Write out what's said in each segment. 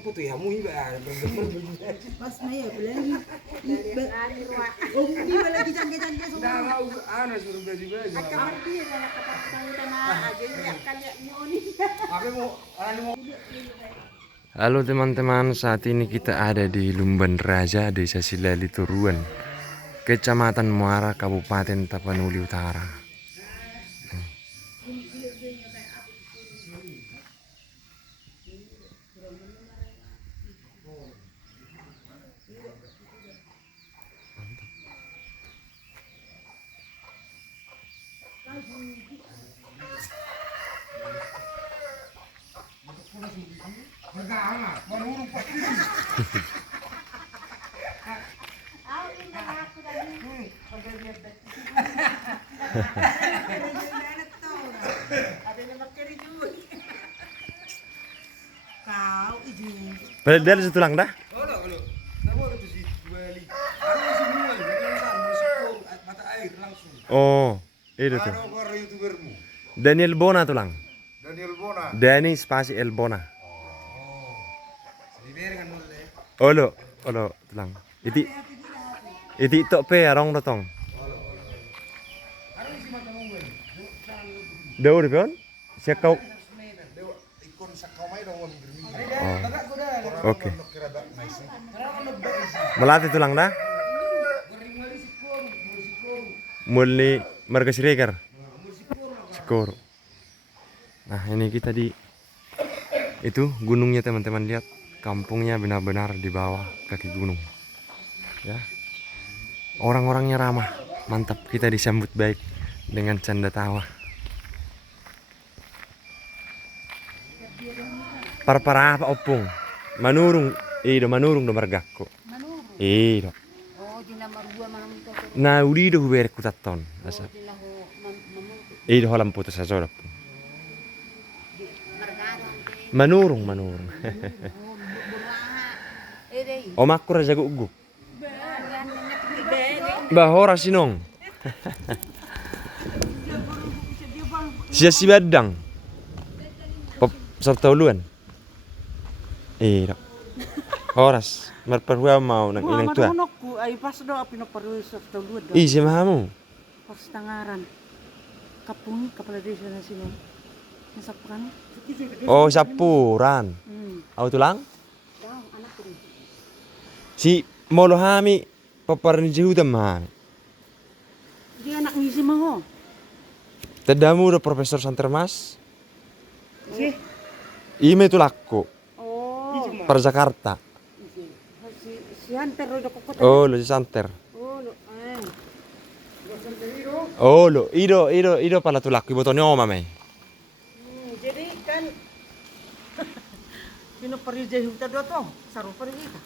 putu ya mu iba Pas Maya bilang di lagi jangka-jangka semua. ana suruh baju-baju. Kamar dia kalau kata tanah aja ya kali nyoni. Aku mau mau Halo teman-teman, saat ini kita ada di Lumban Raja, Desa Silali Turuan, Kecamatan Muara, Kabupaten Tapanuli Utara. Kau izin. Dari situ lang dah. kalau nabo itu sih bali. Aku masih mulai musik mata air langsung. Oh, itu tuh. Ada orang youtubermu. Daniel Bona tuh lang. Daniel Bona. Dani spasi El Bona. Diberikan mulai. Olo tuh lang. Iti tok pe arong dotong. Ada isi mata monggo. Daur pion? Siak kau. Ikon sakamai dong bermi. Oh, oke. Melati tulang dah. Mulai marga siregar. Skor. Nah, ini kita di itu gunungnya teman-teman, lihat. Kampungnya benar-benar di bawah kaki gunung. Ya. Orang-orangnya ramah. Mantap, kita disambut baik dengan canda tawa. Para apa opung? Manurung do margakko. Manuru. Iyo. Oh, di nomor 2 malam itu. Na udido huber kutaton. Asa. Di lahu mamut. Iyo halam putus sa sorap. Margarong. Manurung. Ere. Omakku raja guguk. Bahora sinong. Sia si badang. Pop sartauluan. Iya. Horas, marparwa mau nang inang tua. Manunokku ay pas do apino paru sa tawlud do. Ih, si mahamu. Pas tangaran. Kapung kepala desa na sino. Nasapukan. Oh, sapuran. Au tulang? Daw anak ko. Si molohami paparin jehudam ma. Dia anak ngisi mo. Tadamu do Profesor Santermas. Si. Ime tulakku. Oh. Per Jakarta. Si Hunter do kokot. Oh, lo si Santer. Oh, lo Oh, lo ido pala tulakku ibotone oma me. jadi kan sino pari jehuta do to. Saru pari ita.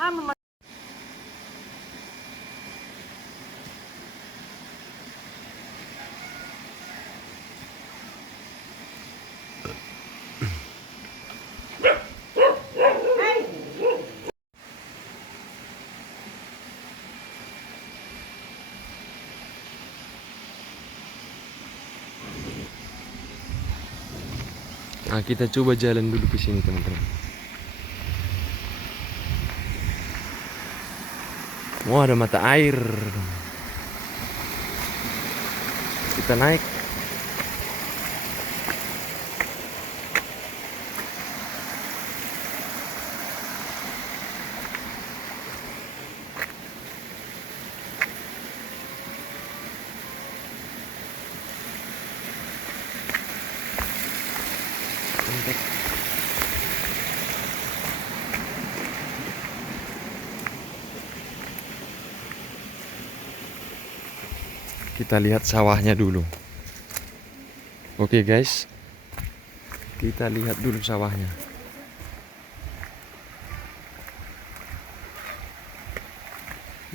Ham Nah, kita coba jalan dulu ke sini, teman-teman. Wah, ada mata air. Kita naik. Kita lihat sawahnya dulu. Oke guys, kita lihat dulu sawahnya.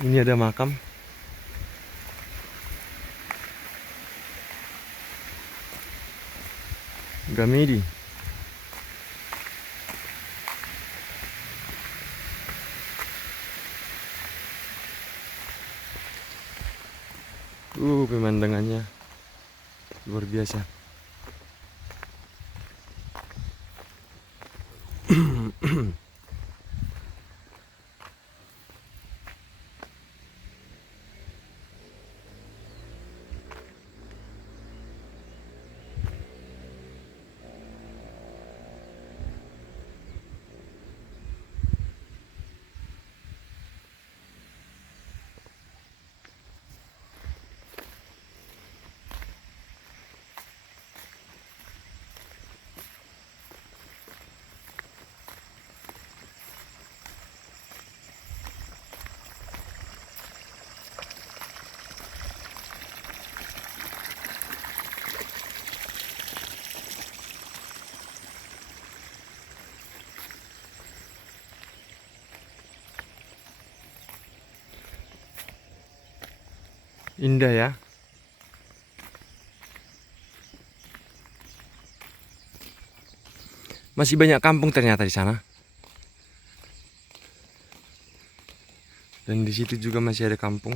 Ini ada makam. Gamedi. Pemandangannya luar biasa. Indah ya. Masih banyak kampung ternyata di sana. Dan di situ juga masih ada kampung.